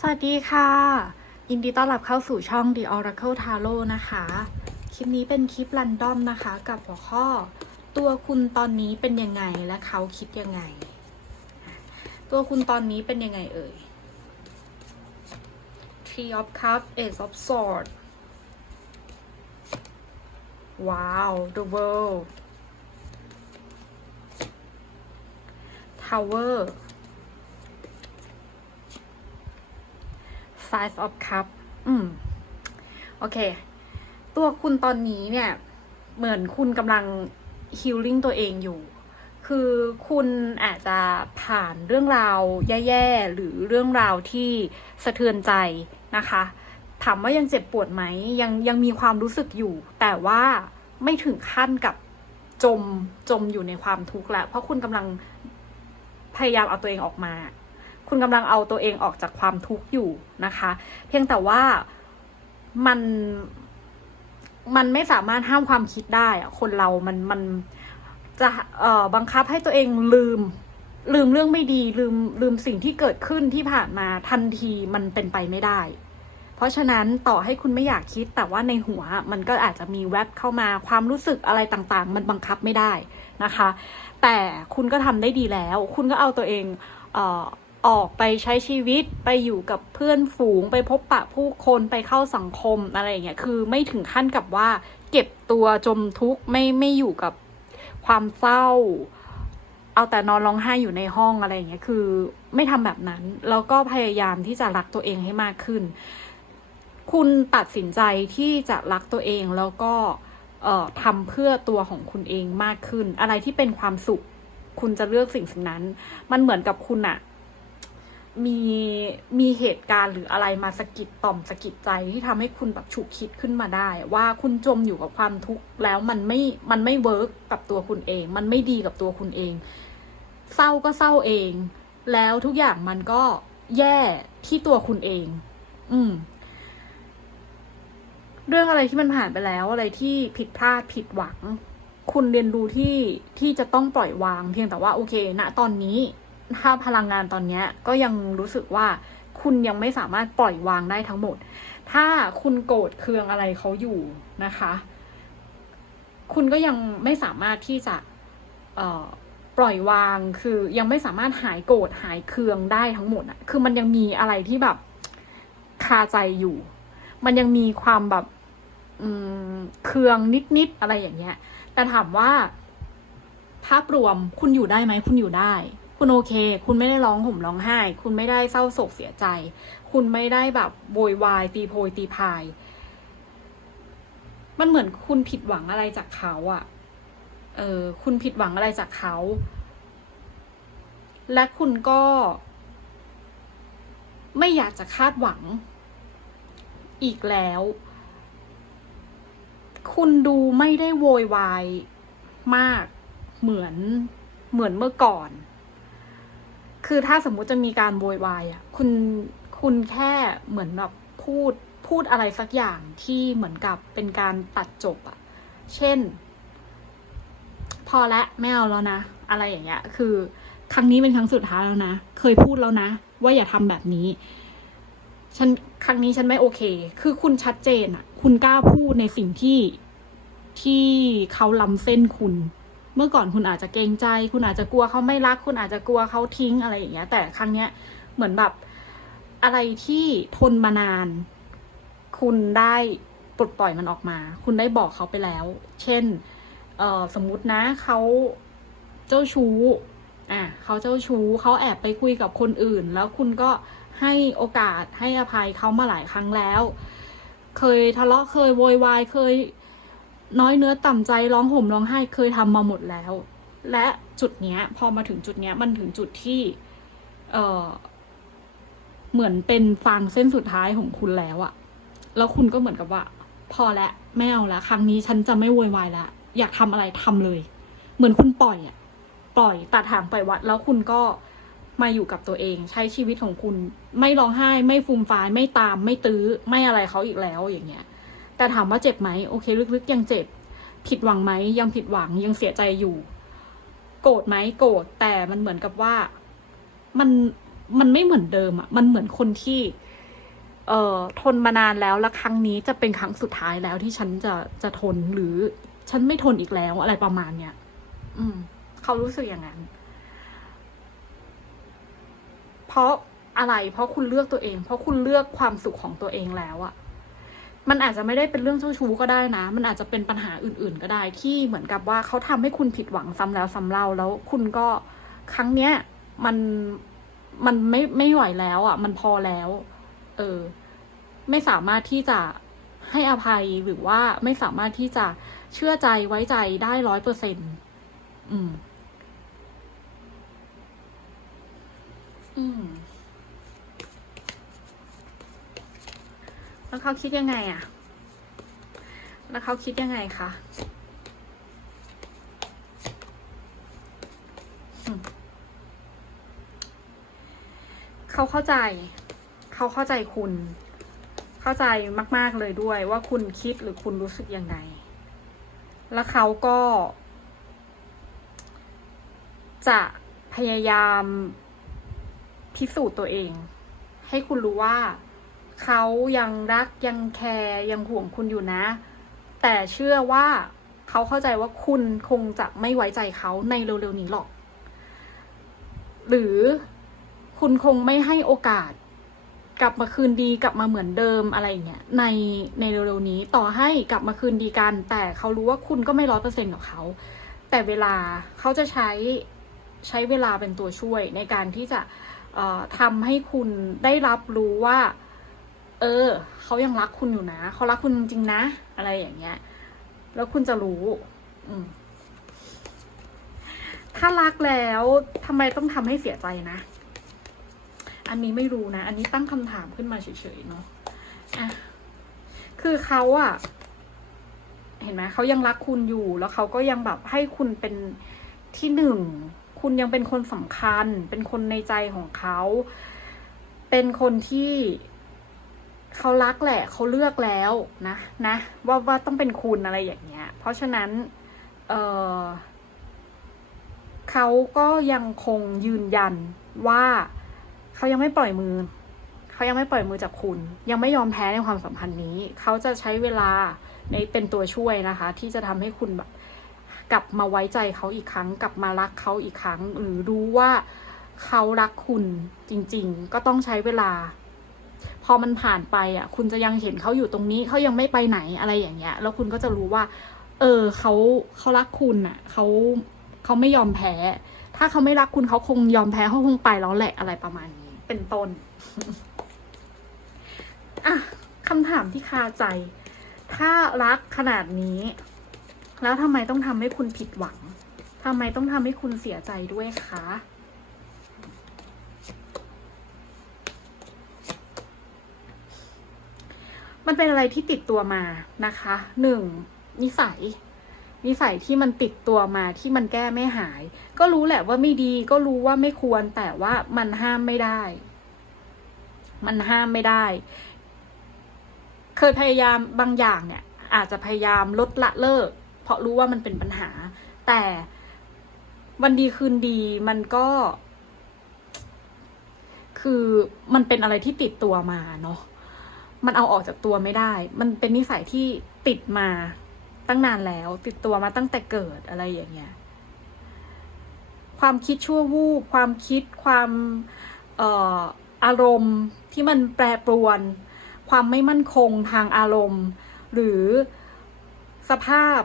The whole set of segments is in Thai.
สวัสดีค่ะ ยินดีต้อนรับเข้าสู่ช่อง The Oracle Tarot นะคะ คลิปนี้เป็นคลิปรันดอมนะคะ กับหัวข้อ ตัวคุณตอนนี้เป็นยังไงและเขาคิดยังไง ตัวคุณตอนนี้เป็นยังไงเอ่ย Three of Cups Ace of Swords ว้าว The World Tower Five of Cup อืม โอเค ตัวคุณตอนนี้เนี่ย เหมือนคุณกำลังฮิลลิ่งตัวเองอยู่ คือคุณอาจจะผ่านเรื่องราวแย่ๆ หรือเรื่องราวที่สะเทือนใจนะคะ ถามว่ายังเจ็บปวดไหม ยังยังมีความรู้สึกอยู่ แต่ว่าไม่ถึงขั้นกับจมจมอยู่ในความทุกข์แล้ว เพราะคุณกำลังพยายามเอาตัวเองออกมา คุณกำลังเอาตัวเองออกจากความทุกข์อยู่นะคะ เพียงแต่ว่ามันมันไม่สามารถห้ามความคิดได้อะคนเรามันมันจะเอ่อบังคับให้ตัวเองลืม ลืมเรื่องไม่ดี ลืมลืมสิ่งที่เกิดขึ้นที่ผ่านมาทันทีมันเป็นไปไม่ได้ เพราะฉะนั้นต่อให้คุณไม่อยากคิดแต่ว่าในหัวมันก็อาจจะมีแวบเข้ามาความรู้สึกอะไรต่างๆ มันบังคับไม่ได้นะคะ แต่คุณก็ทำได้ดีแล้ว คุณก็เอาตัวเองเอ่อ ออกไปใช้ชีวิตไปอยู่กับเพื่อนฝูง ไปพบปะผู้คนไปเข้าสังคมอะไรอย่างเงี้ยคือไม่ถึงขั้นกับว่า เก็บตัวจมทุกข์ไม่ไม่อยู่กับความเศร้า เอาแต่นอนร้องไห้อยู่ในห้องอะไรอย่างเงี้ยคือไม่ทำแบบนั้น แล้วก็พยายามที่จะรักตัวเองให้มากขึ้น คุณตัดสินใจที่จะรักตัวเองแล้วก็เอ่อทำเพื่อตัวของคุณเองมากขึ้น อะไรที่เป็นความสุข คุณจะเลือกสิ่งสิ่งนั้น มันเหมือนกับคุณอะ มีมีเหตุการณ์หรืออะไรมาสะกิดต่อมสะกิดใจที่ทำให้คุณแบบฉุกคิดขึ้นมาได้ ว่าคุณจมอยู่กับความทุกข์แล้วมันไม่มันไม่เวิร์กกับตัวคุณเอง มันไม่ดีกับตัวคุณเอง เศร้าก็เศร้าเอง แล้วทุกอย่างมันก็แย่ที่ตัวคุณเอง อืม เรื่องอะไรที่มันผ่านไปแล้ว อะไรที่ผิดพลาดผิดหวัง คุณเรียนรู้ที่ที่จะต้องปล่อยวาง เพียงแต่ว่าโอเคณตอนนี้ ถ้าพลังงานตอนนี้ก็ยังรู้สึกว่าคุณยังไม่สามารถปล่อยวางได้ทั้งหมด ถ้าคุณโกรธเคืองอะไรเขาอยู่นะคะ คุณก็ยังไม่สามารถที่จะปล่อยวาง คือยังไม่สามารถหายโกรธหายเคืองได้ทั้งหมดอะคือมันยังมีอะไรที่แบบคาใจอยู่ มันยังมีความแบบเคืองนิดๆอะไรอย่างเงี้ย แต่ถามว่าภาพรวมคุณอยู่ได้ไหม คุณอยู่ได้ คุณโอเค คุณไม่ได้ร้องห่มร้องไห้ คุณไม่ได้เศร้าโศกเสียใจ คุณไม่ได้แบบโวยวายตีโพยตีพาย มันเหมือนคุณผิดหวังอะไรจากเขาอะเออ คุณผิดหวังอะไรจากเขา และคุณก็ ไม่อยากจะคาดหวัง อีกแล้ว คุณดูไม่ได้โวยวายมากเหมือนเหมือนเมื่อก่อน คือถ้าสมมุติจะมีการโวยวายอะคุณคุณแค่เหมือนแบบพูดพูดอะไรสักอย่างที่เหมือนกับเป็นการตัดจบอะ เช่น พอละไม่เอาแล้วนะ อะไรอย่างเงี้ย คือ ครั้งนี้เป็นครั้งสุดท้ายแล้วนะ เคยพูดแล้วนะ ว่าอย่าทำแบบนี้ ฉันครั้งนี้ฉันไม่โอเค คือคุณชัดเจนอะ คุณกล้าพูดในสิ่งที่ที่เขาล้ำเส้นคุณ เมื่อก่อนคุณอาจจะเกรงใจ คุณอาจจะกลัวเขาไม่รัก คุณอาจจะกลัวเขาทิ้งอะไรอย่างเงี้ย แต่ครั้งเนี้ยเหมือนแบบอะไรที่ทนมานาน คุณได้ปลดปล่อยมันออกมา คุณได้บอกเขาไปแล้ว เช่นเออสมมุตินะเขาเจ้าชู้อะเขาเจ้าชู้เขาแอบไปคุยกับคนอื่น แล้วคุณก็ให้โอกาสให้อภัยเขามาหลายครั้งแล้ว เคยทะเลาะเคยโวยวายเคย น้อยเนื้อต่ำใจร้องห่มร้องไห้เคยทำมาหมดแล้ว และจุดเนี้ย พอมาถึงจุดเนี้ยมันถึงจุดที่ เออเหมือนเป็นฟางเส้นสุดท้ายของคุณแล้วอะแล้วคุณก็เหมือนกับว่า พอแล้วไม่เอาละครั้งนี้ฉันจะไม่โวยวายละอยากทำอะไรทำเลย เหมือนคุณปล่อยอะปล่อยตัดหางปล่อยวัด แล้วคุณก็มาอยู่กับตัวเอง ใช้ชีวิตของคุณ ไม่ร้องไห้ ไม่ฟูมฟาย ไม่ตาม ไม่ตื้อ ไม่อะไรเขาอีกแล้วอย่างเงี้ย แต่ถามว่าเจ็บไหมโอเคลึกๆ ยังเจ็บ ผิดหวังไหมยังผิดหวังยังเสียใจอยู่ โกรธไหมโกรธแต่มันเหมือนกับว่ามันมันไม่เหมือนเดิมอะมันเหมือนคนที่ เอ่อทนมานานแล้วและครั้งนี้จะเป็นครั้งสุดท้ายแล้วที่ฉันจะจะทนหรือฉันไม่ทนอีกแล้วอะไรประมาณเนี้ยอืม เขารู้สึกอย่างนั้น เพราะอะไร เพราะคุณเลือกตัวเอง เพราะคุณเลือกความสุขของตัวเองแล้วอะ มันอาจจะไม่ได้เป็นเรื่องเจ้าชู้ก็ได้นะ มันอาจจะเป็นปัญหาอื่น ๆ ก็ได้ที่เหมือนกับว่าเขาทำให้คุณผิดหวังซ้ำแล้วซ้ำเล่าแล้วคุณก็ครั้งเนี้ยมันมันไม่ไม่ไหวแล้วอะ มันพอแล้ว เออ ไม่สามารถที่จะให้อภัยหรือว่าไม่สามารถที่จะเชื่อใจไว้ใจได้ร้อยเปอร์เซ็นต์อืม อืม แล้วเขาคิดยังไงอะแล้วเขาคิดยังไงคะเขาเข้าใจ เขาเข้าใจคุณ เข้าใจมาก ๆเลยด้วย ว่าคุณคิดหรือคุณรู้สึกยังไง แล้วเขาก็ จะพยายามพิสูจน์ตัวเอง ให้คุณรู้ว่า เขายังรักยังแคร์ยังห่วงคุณอยู่นะ แต่เชื่อว่าเขาเข้าใจว่าคุณคงจะไม่ไว้ใจเขาในเร็วๆนี้หรอก หรือคุณคงไม่ให้โอกาส กลับมาคืนดีกลับมาเหมือนเดิมอะไรอย่างเงี้ยในในเร็วๆนี้ต่อให้กลับมาคืนดีกัน แต่เขารู้ว่าคุณก็ไม่ร้อยเปอร์เซ็นต์กับเขาแต่เวลาเขาจะใช้ใช้เวลาเป็นตัวช่วยในการที่จะทำให้คุณได้รับรู้ว่า ออเขายังรักคุณอยู่นะเขารักคุณจริงๆนะ อะไรอย่างเงี้ย แล้วคุณจะรู้ อืมถ้ารักแล้วทำไมต้องทำให้เสียใจนะ อันนี้ไม่รู้นะ อันนี้ตั้งคำถามขึ้นมาเฉยๆเนาะอะคือเขาอะเห็นไหมเขายังรักคุณอยู่ แล้วเขาก็ยังแบบให้คุณเป็นที่หนึ่ง คุณยังเป็นคนสำคัญ เป็นคนในใจของเขา เป็นคนที่ เขารักแหละเขาเลือกแล้วนะนะว่าว่าต้องเป็นคุณอะไรอย่างเงี้ย เพราะฉะนั้นเออเขาก็ยังคงยืนยันว่าเขายังไม่ปล่อยมือเขายังไม่ปล่อยมือจากคุณ ยังไม่ยอมแพ้ในความสัมพันธ์นี้ เขาจะใช้เวลาในเป็นตัวช่วยนะคะ ที่จะทำให้คุณแบบกลับมาไว้ใจเขาอีกครั้ง กลับมารักเขาอีกครั้ง หรือรู้ว่าเขารักคุณจริง ๆ ก็ต้องใช้เวลา พอมันผ่านไปอะ คุณจะยังเห็นเขาอยู่ตรงนี้เขายังไม่ไปไหนอะไรอย่างเงี้ย แล้วคุณก็จะรู้ว่า เออเขาเขารักคุณอะเขาเขาไม่ยอมแพ้ ถ้าเขาไม่รักคุณเขาคงยอมแพ้เขาคงไปแล้วแหละอะไรประมาณนี้ เป็นต้นอะคำถามที่คาใจ ถ้ารักขนาดนี้ แล้วทำไมต้องทำให้คุณผิดหวังทำไมต้องทำให้คุณเสียใจด้วยคะ มันเป็นอะไรที่ติดตัวมานะคะหนึ่งนิสัย นิสัยที่มันติดตัวมาที่มันแก้ไม่หาย ก็รู้แหละว่าไม่ดีก็รู้ว่าไม่ควรแต่ว่ามันห้ามไม่ได้ มันห้ามไม่ได้ เคยพยายามบางอย่างเนี่ย อาจจะพยายามลดละเลิก เพราะรู้ว่ามันเป็นปัญหา แต่วันดีคืนดีมันก็ คือมันเป็นอะไรที่ติดตัวมาเนาะ มันเอาออกจากตัวไม่ได้ มันเป็นนิสัยที่ติดมาตั้งนานแล้ว ติดตัวมาตั้งแต่เกิดอะไรอย่างเงี้ย ความคิดชั่ววูบความคิดความเอ่ออารมณ์ที่มันแปรปรวน ความไม่มั่นคงทางอารมณ์ หรือสภาพ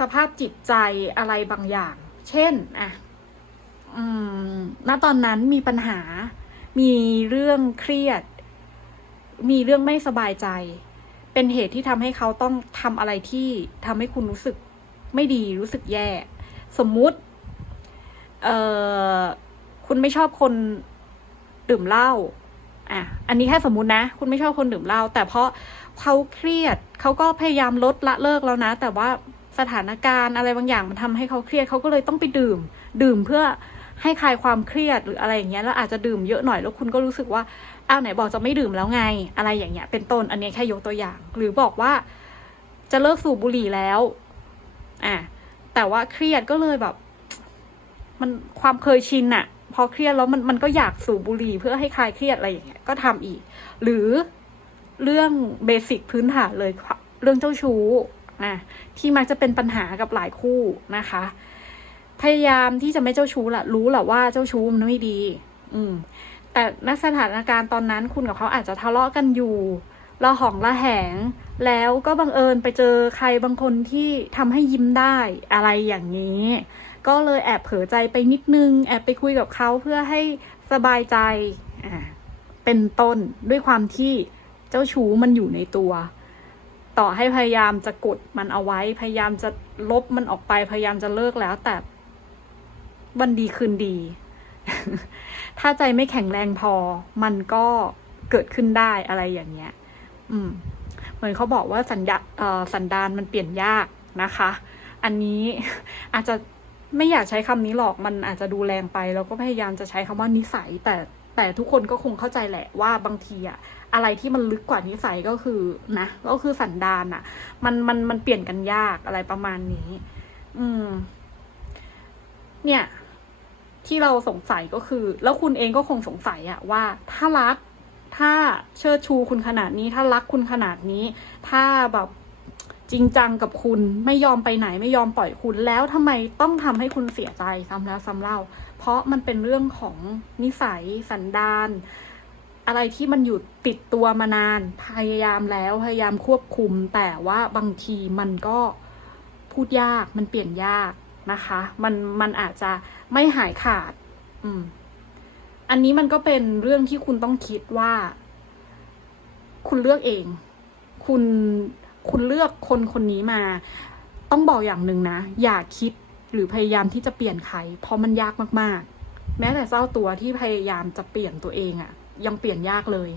สภาพจิตใจอะไรบางอย่าง เช่นอะอืมณตอนนั้นมีปัญหา มีเรื่องเครียด มีเรื่องไม่สบายใจ เป็นเหตุที่ทำให้เขาต้องทำอะไรที่ทำให้คุณรู้สึกไม่ดีรู้สึกแย่ สมมุติเอ่อคุณไม่ชอบคนดื่มเหล้าอะอันนี้แค่สมมุตินะ คุณไม่ชอบคนดื่มเหล้าแต่เพราะเขาเครียดเขาก็พยายามลดละเลิกแล้วนะ แต่ว่าสถานการณ์อะไรบางอย่างมันทำให้เขาเครียดเขาก็เลยต้องไปดื่ม ดื่มเพื่อ ให้คลายความเครียดหรืออะไรอย่างเงี้ยแล้วอาจจะดื่มเยอะหน่อยแล้วคุณก็รู้สึกว่าอ้าวไหนบอกจะไม่ดื่มแล้วไง อะไรอย่างเงี้ย เป็นต้นอันนี้แค่ยกตัวอย่าง หรือบอกว่าจะเลิกสูบบุหรี่แล้วอะแต่ว่าเครียดก็เลยแบบ มันความเคยชินอะพอเครียดแล้วมันมันก็อยากสูบบุหรี่เพื่อให้คลายเครียดอะไรอย่างเงี้ยก็ทำอีก หรือเรื่องเบสิกพื้นฐานเลยเรื่องเจ้าชู้อะที่มักจะเป็นปัญหากับหลายคู่นะคะ พยายามที่จะไม่เจ้าชู้แหละรู้แหละว่าเจ้าชู้มันไม่ดี อืม แต่ณสถานการณ์ตอนนั้นคุณกับเขาอาจจะทะเลาะกันอยู่ระหองระแหง แล้วก็บังเอิญไปเจอใครบางคนที่ทำให้ยิ้มได้อะไรอย่างนี้ ก็เลยแอบเผลอใจไปนิดนึง แอบไปคุยกับเขาเพื่อให้สบายใจอ่าเป็นต้นด้วยความที่เจ้าชู้มันอยู่ในตัว ต่อให้พยายามจะกดมันเอาไว้ พยายามจะลบมันออกไปพยายามจะเลิกแล้วแต่ วันดีคืนดี ถ้าใจไม่แข็งแรงพอ มันก็เกิดขึ้นได้อะไรอย่างเงี้ย อืม เหมือนเขาบอกว่าสัญญาสันดานมันเปลี่ยนยากนะคะ อันนี้อาจจะไม่อยากใช้คำนี้หรอก มันอาจจะดูแรงไป แล้วก็พยายามจะใช้คำว่านิสัย แต่แต่ทุกคนก็คงเข้าใจแหละว่าบางทีอะอะไรที่มันลึกกว่านิสัยก็คือนะ ก็คือสันดานอะมันมันมันเปลี่ยนกันยากอะไรประมาณนี้ อืม เนี่ย ที่เราสงสัยก็คือ แล้วคุณเองก็คงสงสัยอะว่าถ้ารัก ถ้าเชิดชูคุณขนาดนี้ ถ้ารักคุณขนาดนี้ ถ้าแบบจริงจังกับคุณไม่ยอมไปไหนไม่ยอมปล่อยคุณแล้วทำไมต้องทำให้คุณเสียใจซ้ำแล้วซ้ำเล่า เพราะมันเป็นเรื่องของนิสัยสันดานอะไรที่มันอยู่ติดตัวมานานพยายามแล้วพยายามควบคุม แต่ว่าบางทีมันก็พูดยากมันเปลี่ยนยาก นะคะ มันมันอาจจะไม่หายขาด อืม อันนี้มันก็เป็นเรื่องที่คุณต้องคิดว่า คุณเลือกเอง คุณคุณเลือกคนคนนี้มา ต้องบอกอย่างหนึ่งนะ อย่าคิดหรือพยายามที่จะเปลี่ยนใคร เพราะมันยากมากๆ แม้แต่เจ้าตัวที่พยายามจะเปลี่ยนตัวเองอะ่ะยังเปลี่ยนยากเลย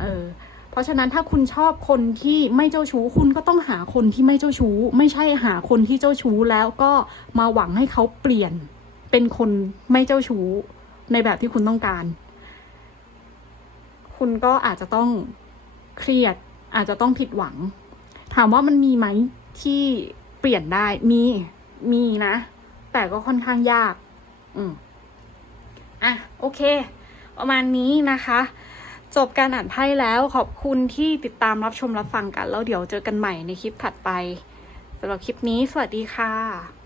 เออ เพราะฉะนั้นถ้าคุณชอบคนที่ไม่เจ้าชู้ คุณก็ต้องหาคนที่ไม่เจ้าชู้ ไม่ใช่หาคนที่เจ้าชู้แล้วก็มาหวังให้เขาเปลี่ยนเป็นคนไม่เจ้าชู้ในแบบที่คุณต้องการ คุณก็อาจจะต้องเครียด อาจจะต้องผิดหวัง ถามว่ามันมีไหมที่เปลี่ยนได้มีมีนะ แต่ก็ค่อนข้างยาก อืมอะ โอเค ประมาณนี้นะคะ จบการอ่านไพ่แล้วขอบคุณที่ติดตามรับชมรับฟังกัน แล้วเดี๋ยวเจอกันใหม่ในคลิปถัดไปสำหรับคลิปนี้สวัสดีค่ะ